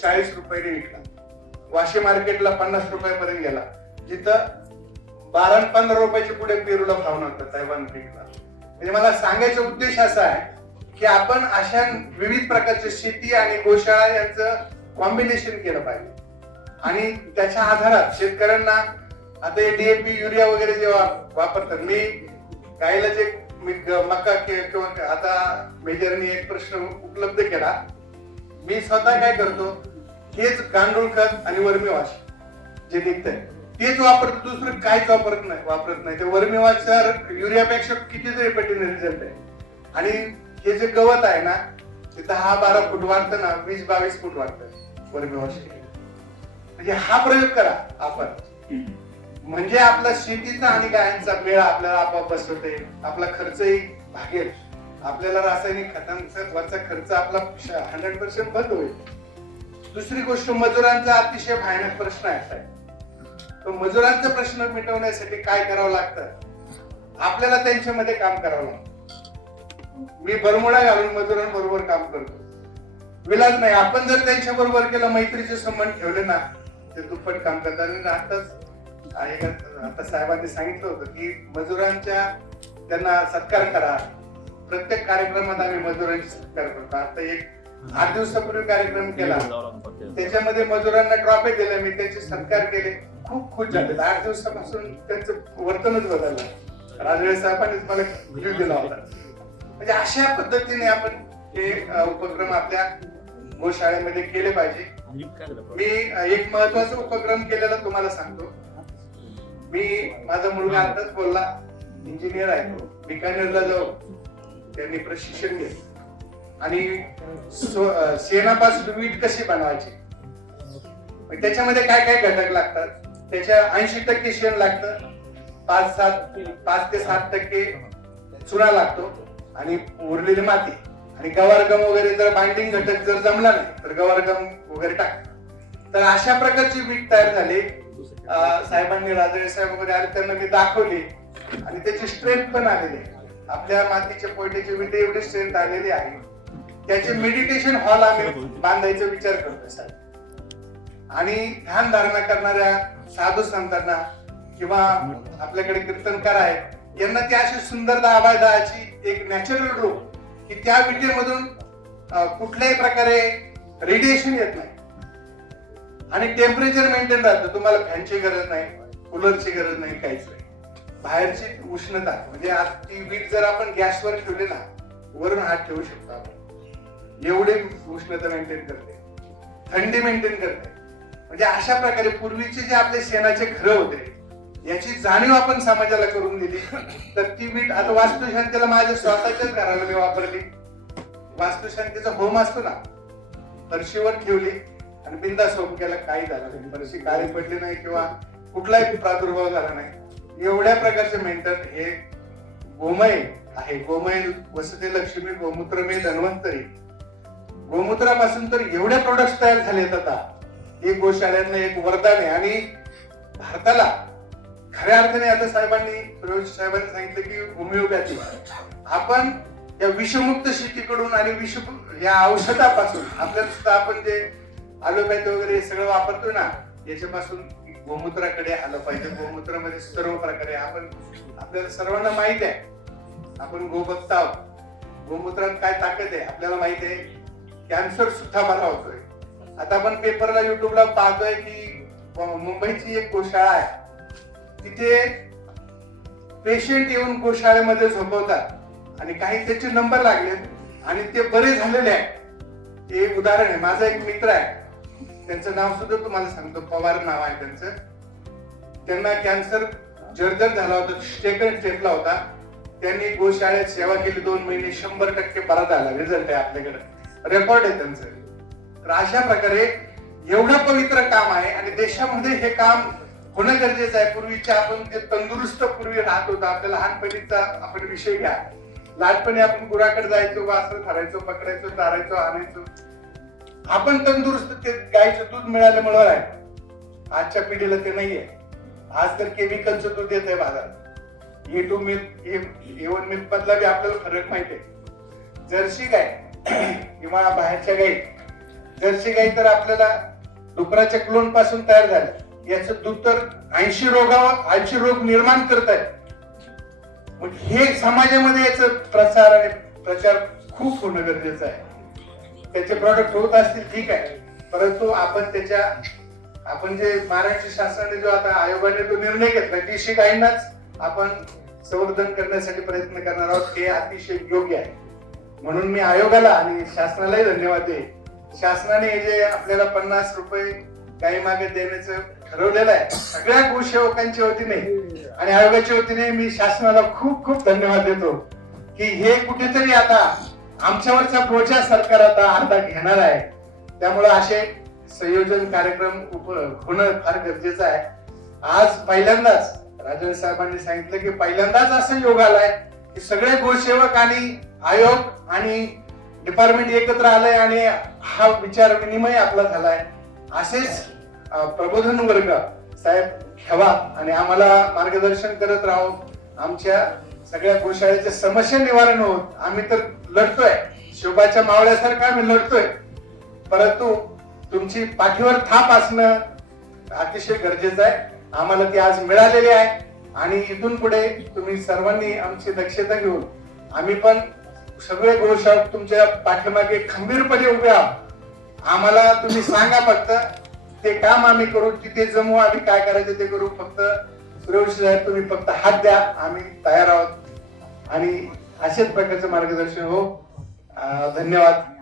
चाळीस रुपयाने विकला. वाशी मार्केटला पन्नास रुपयापर्यंत गेला. जिथं बारा पंधरा रुपयाचे पुढे पेरूला भाव नव्हता तैवान पीकला म्हणजे मला सांगायचा उद्देश असा आहे की आपण अशा विविध प्रकारच्या शेती आणि गोशाळा यांचं कॉम्बिनेशन केलं पाहिजे. आणि त्याच्या आधारात शेतकऱ्यांना आता हे डीएपी युरिया वगैरे जेव्हा वापरतात मी गायला जे मका किंवा आता मेजरनी एक प्रश्न उपलब्ध केला मी स्वतः काय करतो हेच गांडूळ खत आणि वर्मीवाश जे निघतंय तेच वापरतो दुसरं काहीच वापरत नाही वापरत नाही. ते वर्मी वॉश तर युरियापेक्षा कितीतरी पटीने रिझल्ट आहे. आणि हे जे गवत आहे ना ते दहा बारा फूट वाढतं ना वीस बावीस फूट वाढतं वर्मीवाश म्हणजे हा प्रयोग करा आपण. म्हणजे आपला शेतीचा आणि गायांचा मेळा आपल्याला आपोआप बसवते आपला खर्चही भागेल. आपल्याला रासायनिक खतांचा खर्च आपला हंड्रेड पर्सेंट बंद होईल. दुसरी गोष्ट मजुरांचा अतिशय भयानक प्रश्न आहे साहेब. तो मजुरांचा प्रश्न मिटवण्यासाठी काय करावं लागतं? आपल्याला त्यांच्यामध्ये काम करावं लागतं. मी बरमुडा घालून मजुरांबरोबर काम करतो. विलाज नाही आपण जर त्यांच्या बरोबर केलं मैत्रीचे संबंध ठेवले ना ते दुप्पट काम करतात. आणि आताच आहे आता साहेबांनी सांगितलं होतं की मजुरांच्या त्यांना सत्कार करा. प्रत्येक कार्यक्रमात आम्ही मजुरांची सत्कार करतो. आता एक आठ दिवसापूर्वी कार्यक्रम केला. त्याच्यामध्ये मजुरांना ट्रॉफी दिल्या मी त्यांचे सत्कार केले. खूप खुश झाले. आठ दिवसापासून त्यांचं वर्तनच बदललं. राजवेळ साहेबांनीच मला व्हिडिओ दिला होता. म्हणजे अशा पद्धतीने आपण हे उपक्रम आपल्या गोशाळेमध्ये केले पाहिजे. मी एक महत्त्वाचा उपक्रम केलेला तुम्हाला सांगतो. मी माझा मुलगा आताच बोलला इंजिनियर आहे तो. बिकानेरला जाऊन त्यांनी प्रशिक्षण घेतलं. आणि सेनापासून शेणापासून वीट कशी बनवायची? त्याच्यामध्ये काय काय घटक लागतात? त्याच्या ऐंशी टक्के शेण लागतं पाच सात पाच ते सात टक्के चुना लागतो आणि उरलेली माती. आणि गवारगम वगैरे जर बाइंडिंग घटक जर जमला नाही तर गवारगम वगैरे टाक. तर अशा प्रकारची वीट तयार झाली. साहेबांनी राजळे साहेब वगैरे आले त्यांना मी दाखवली. आणि त्याची स्ट्रेंथ पण आलेली आहे. आपल्या मातीच्या पोयट्याची विटे एवढी स्ट्रेंथ आलेली आहे. त्याचे मेडिटेशन हॉल आम्ही बांधायचा विचार करतोय साहेब. आणि ध्यान धारणा करणाऱ्या साधू संतांना किंवा आपल्याकडे कीर्तनकार आहेत यांना त्या अशी सुंदर दहाबायदाची एक नॅचरल रूप की त्या विटेमधून कुठल्याही प्रकारे रेडिएशन येत नाही. आणि टेम्परेचर मेंटेन राहतं. तुम्हाला फॅनची गरज नाही कूलरची गरज नाही काहीच नाही. बाहेरची उष्णता म्हणजे आज ती वीट जर आपण गॅसवर ठेवली ना वरून हात ठेवू शकतो आपण. एवढे उष्णता मेंटेन करते. थंडी मेंटेन करते. म्हणजे अशा प्रकारे पूर्वीचे जे आपले शेणाचे घर होते याची जाणीव आपण समाजाला करून दिली. तर ती वीट आता वास्तुशांतीला माझ्या स्वतःच्याच घराला मी वापरली. वास्तुशांतीचा होम असतो ना फरशीवर ठेवली आणि बिंदास होम केला. काही झालं नाही. फरशी काळी पडली नाही किंवा कुठलाही प्रादुर्भाव झाला नाही. एवढ्या प्रकारचे मेंटर हे गोमय आहे. गोमय वसते लक्ष्मी गोमूत्र मे धन्वंतरी. गोमूत्रापासून तर एवढ्या प्रोडक्ट तयार झालेत आता. हे गोशाळ्यांना एक वरदान आहे. आणि भारताला खऱ्या अर्थाने आता साहेबांनी प्रवेश साहेबांनी सांगितलं की होमिओपॅथी. आपण या विषमुक्त शेतीकडून आणि विष या औषधापासून आपल्याला सुद्धा आपण जे अलोपॅथी वगैरे हे सगळं वापरतो ना याच्यापासून गोमूत्राकडे आलं पाहिजे. गोमूत्रामध्ये सर्व प्रकारे आपण आपल्याला सर्वांना माहीत आहे. आपण गोभक्त आहोत. गोमूत्रात काय ताकद आहे? आपल्याला माहीत आहे कॅन्सर सुद्धा बरा होतोय. आता आपण पेपरला युट्यूबला पाहतोय की मुंबईची एक गोशाळा आहे. तिथे पेशंट येऊन गोशाळेमध्ये झोपवतात. आणि काही त्याचे नंबर लागलेत. आणि ते बरे झालेले आहेत. हे एक उदाहरण आहे. माझा एक मित्र आहे. त्यांचं नाव सुद्धा तुम्हाला सांगतो. पवार नाव आहे त्यांचं. त्यांना कॅन्सर जर्जर झाला होता. स्टेकन स्टेपला होता. त्यांनी गोशाळेत सेवा केली दोन महिने. शंभर टक्के बरा झाला रिझल्ट आहे आपल्याकडे. रेकॉर्ड आहे त्यांचं. तर अशा प्रकारे एवढं पवित्र काम आहे आणि देशामध्ये हे काम होणं गरजेचं आहे. पूर्वीच्या आपण जे तंदुरुस्त पूर्वी राहत होतो आपल्या लहानपणीचा आपण विषय घ्या. लहानपणी आपण गुराकडे जायचो असं ठरायचो पकडायचो तारायचो आणायचो. आपण तंदुरुस्त ते गायचं दूध मिळाल्यामुळे आहे. आजच्या पिढीला ते नाहीये. आज तर केमिकलचं दूध येत आहे बाजारात A two milk A milk मधला बी आपल्याला फरक माहिती आहे. जर्सी गाय किंवा बाहेरच्या गाई जर्सी गाई तर आपल्याला डुकराच्या क्लोनपासून तयार झाल्या याचं दूध तर ऐंशी रोगावर ऐंशी रोग निर्माण करत आहे. मग हे समाजामध्ये याचं प्रसार आणि प्रचार खूप होणं गरजेचं आहे. त्याचे प्रॉडक्ट होत असतील ठीक आहे. परंतु आपण त्याच्या आपण जे महाराष्ट्र शासनाने जो आता आयोगाने जो निर्णय घेतला देशी गायींनाच आपण संवर्धन करण्यासाठी प्रयत्न करणार आहोत हे अतिशय योग्य आहे. म्हणून मी आयोगाला आणि शासनालाही धन्यवाद देईन. शासनाने हे जे आपल्याला पन्नास रुपये गाई मागे देण्याचं ठरवलेलं आहे सगळ्या गोसेवकांच्या वतीने आणि आयोगाच्या वतीने मी शासनाला खूप खूप धन्यवाद देतो की हे कुठेतरी आता आमच्यावरचा बोजा सरकार आता अर्धा घेणार आहे. त्यामुळे असे संयोजन कार्यक्रम उप- होणं फार गरजेचं आहे. आज पहिल्यांदाच राजन साहेबांनी सांगितलं की पहिल्यांदाच असं योग आलाय की सगळे गोसेवक आणि आयोग आणि डिपार्टमेंट एकत्र आलंय आणि हा विचार विनिमय आपला झालाय. असेच प्रबोधन वर्ग साहेब ठेवा आणि आम्हाला मार्गदर्शन करत राहू. आमच्या सगळ्या गोशाळेच्या समस्या निवारण होत आम्ही तर लढतोय. शोभाच्या मावळ्यासारखं आम्ही लढतोय. परंतु तुमची पाठीवर थाप असणं अतिशय गरजेचं आहे. आम्हाला ती आज मिळालेली आहे. आणि इथून पुढे तुम्ही सर्वांनी आमची दक्षता घेऊन आम्ही पण सगळे गोशाळ तुमच्या पाठीमागे खंबीरपणे उभे आहोत. आम्हाला तुम्ही सांगा फक्त ते काम आम्ही करू तिथे जमू आम्ही काय करायचं ते करू फक्त सुरेश साहेब तुम्ही फक्त हात द्या आम्ही तयार आहोत. आणि अशाच प्रकारचं मार्गदर्शन हो. धन्यवाद.